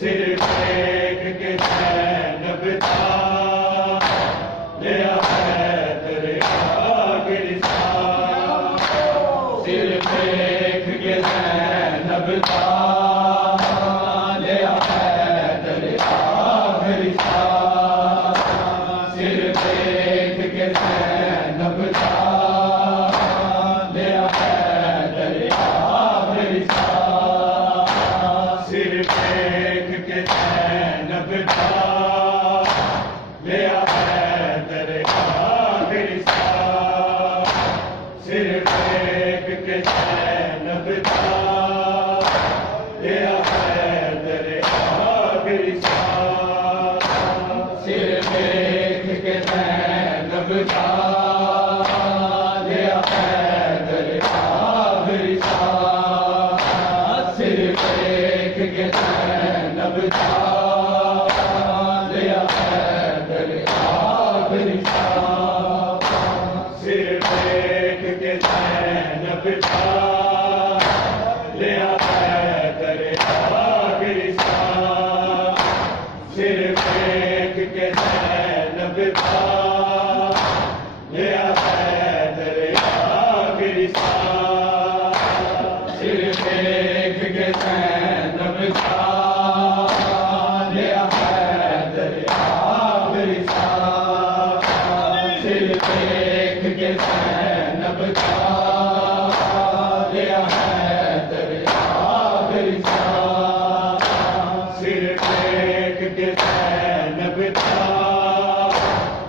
सिर फेंक के ज़ैनब था लिया हैदर आखिरी सांस। सिर फेंक के ज़ैनब था लिया हैदर आखिरी सांस। सिर फेंक के ज़ैनब था लिया हैदर आखिरी सांस। सिर फेंक के ज़ैनब था लिया हैदर आखिरी सांस। सिर फेंक के ज़ैनब था लिया हैदर आखिरी सांस। सिर फेंक के ज़ैनब था लिया हैदर आखिरी सांस। सिर फेंक के ज़ैनब था लिया हैदर आखिरी सांस। सिर फेंक के ज़ैनब था लिया हैदर आखिरी सांस। सिर फेंक के ज़ैनब था लिया हैदर आखिरी सांस। सिर फेंक के ज़ैनब था लिया हैदर आखिरी सांस। सिर फेंक के ज़ैनब था लिया हैदर आखिरी सांस। सिर फेंक के ज़ैनब था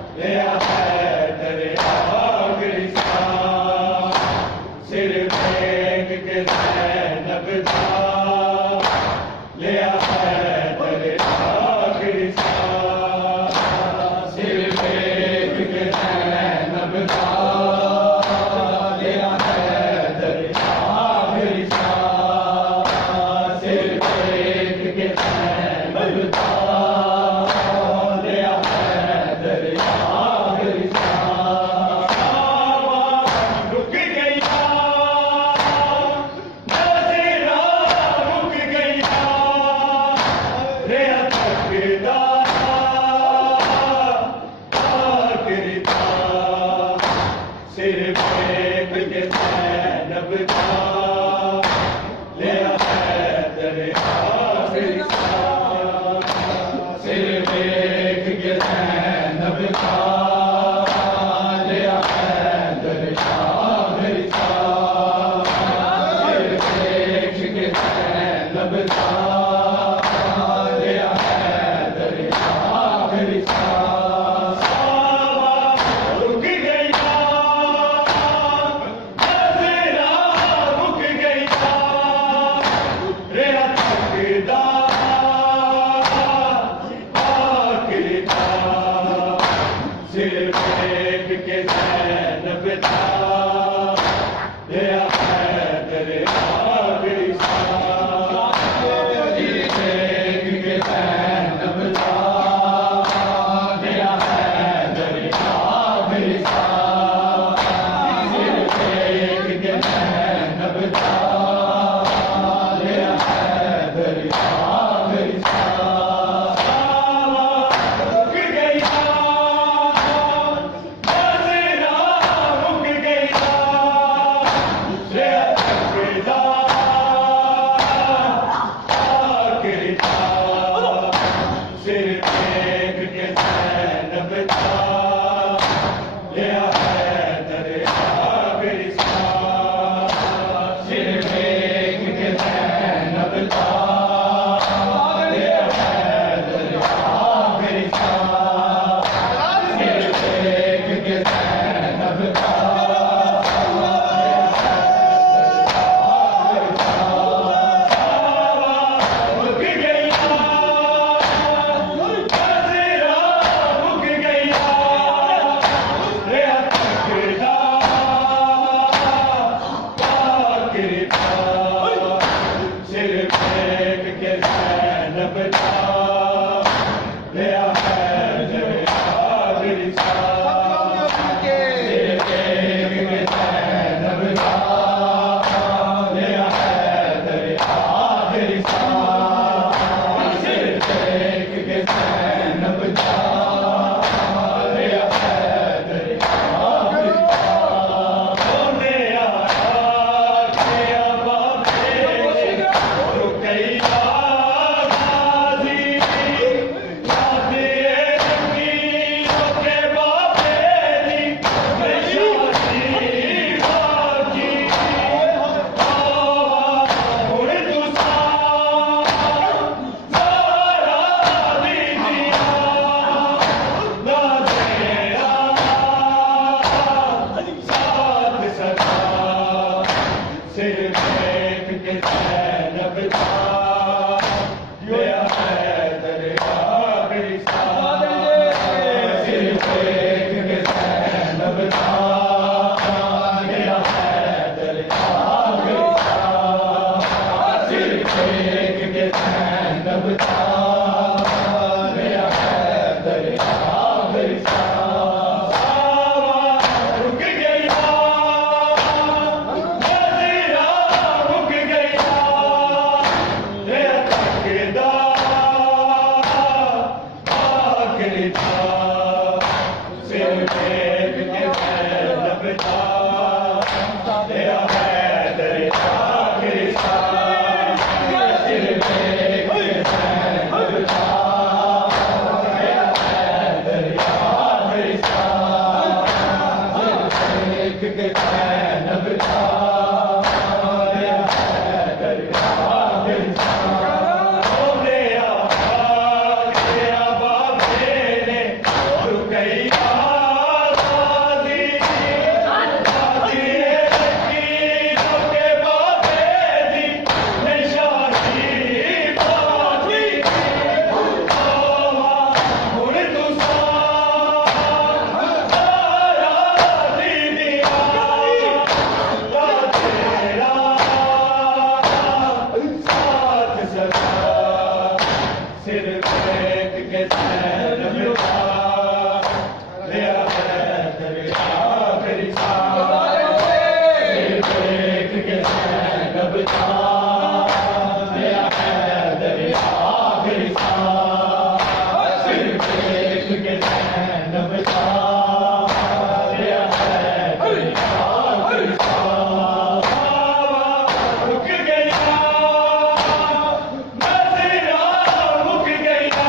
लिया हैदर आखिरी सांस। सिर फेंक के ज़ैनब था लिया हैदर आखिरी सांस। सिर फेंक के ज़ैनब था लिया हैदर आखिरी सांस। सिर फेंक के ज़ैनब था लिया हैदर आखिरी सांस। रुक गया नज़ीरा, रुक गया रे तकदा आखिरी था। सिर फेंक के ज़ैनब था लिया हैदर आखिरी सांस। सिर फेंक के ज़ैनब था लिया हैदर आखिरी सांस। सिर फेंक के ज़ैनब था लिया हैदर आखिरी सांस। रुक गया नज़ीरा, रुक गया रे तकदा आखिरी था। सिर फेंक के ज़ैनब था लिया हैदर आखिरी सांस। सिर फेंक के ज़ैनब था लिया हैदर आखिरी सांस। सिर फेंक के ज़ैनब था लिया हैदर आखिरी सांस। रुक गया नज़ीरा, रुक गया रे तकदा आखिरी था। सिर फेंक के ज़ैनब था लिया हैदर आखिरी सांस। सिर फेंक के ज़ैनब था लिया हैदर आखिरी सांस। सिर फेंक के ज़ैनब था रुक गया नज़ीरा, रुक गया रे तकदा आखिरी था। सिर फेंक के ज़ैनब था लिया हैदर आखिरी सांस। सिर फेंक के ज़ैनब था लिया हैदर आखिरी सांस। सिर सैनब जा लिया हैदर सोने आया किया बाबे रुकैया गाजी शादी रंगीनों के बाबे दी शादी बाकी हुण तुसा सारा दी दिया ना तेरा साथ सदा सिर देख के सैनब था लिया हैदर आखिरी साथ सिर देख के सैनब था लिया हैदर आखिरी साथ सिर देख के सैनब था लिया हैदर आखिरी साथ रुक गया नज़ीरा रुक गया तेरा तकदा आखिरी था सिर देख के सैनब था तेरा हैदर आखिरी साथ सिर देख के सैनब था तेरा हैदर आखिरी साथ देख के सैनब था तेरा हैदर आखिरी साथ सोने आया किया बाबे ने रुकैया गाजी शादी रंगीनों के बाबे दी निशानी बाकी हुण तुसा सारा दी दिया ना तेरा साथ सदा सिर देख के सैनब था लिया हैदर आखिरी साथ सिर देख के सैनब था लिया हैदर आखिरी साथ सिर देख के सैनब था लिया हैदर आखिरी साथ रुक गया नज़ीरा रुक गया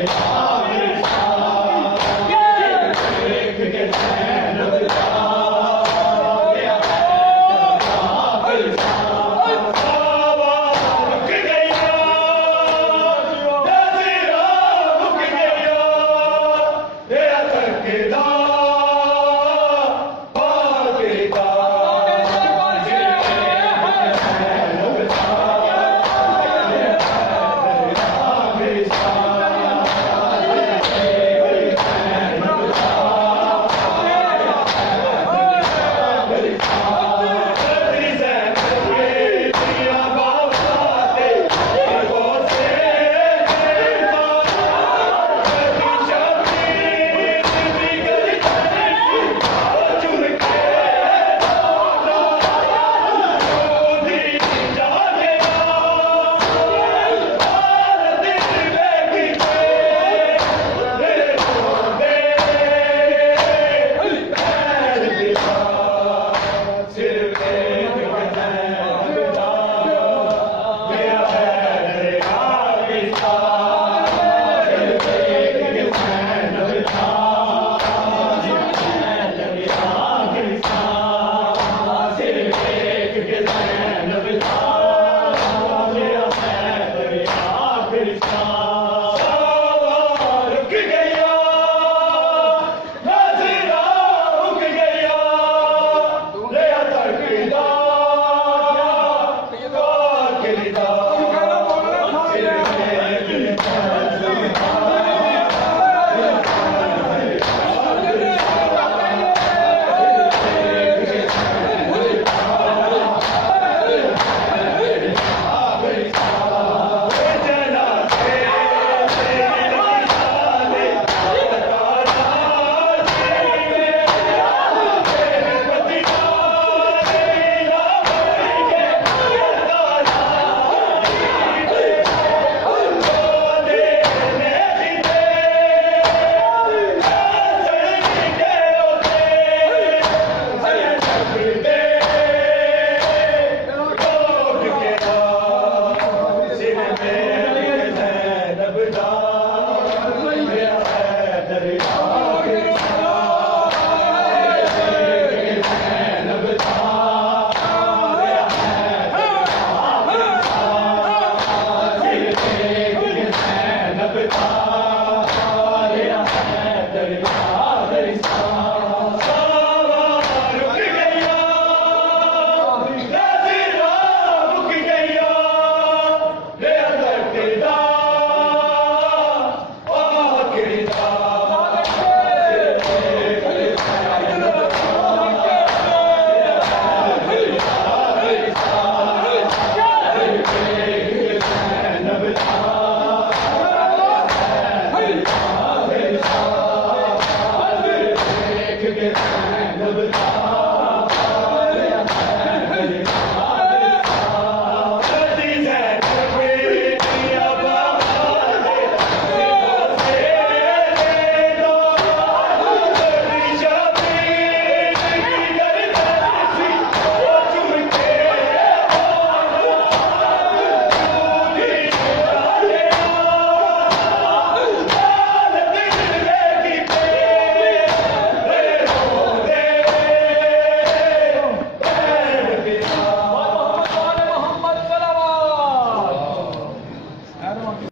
Hare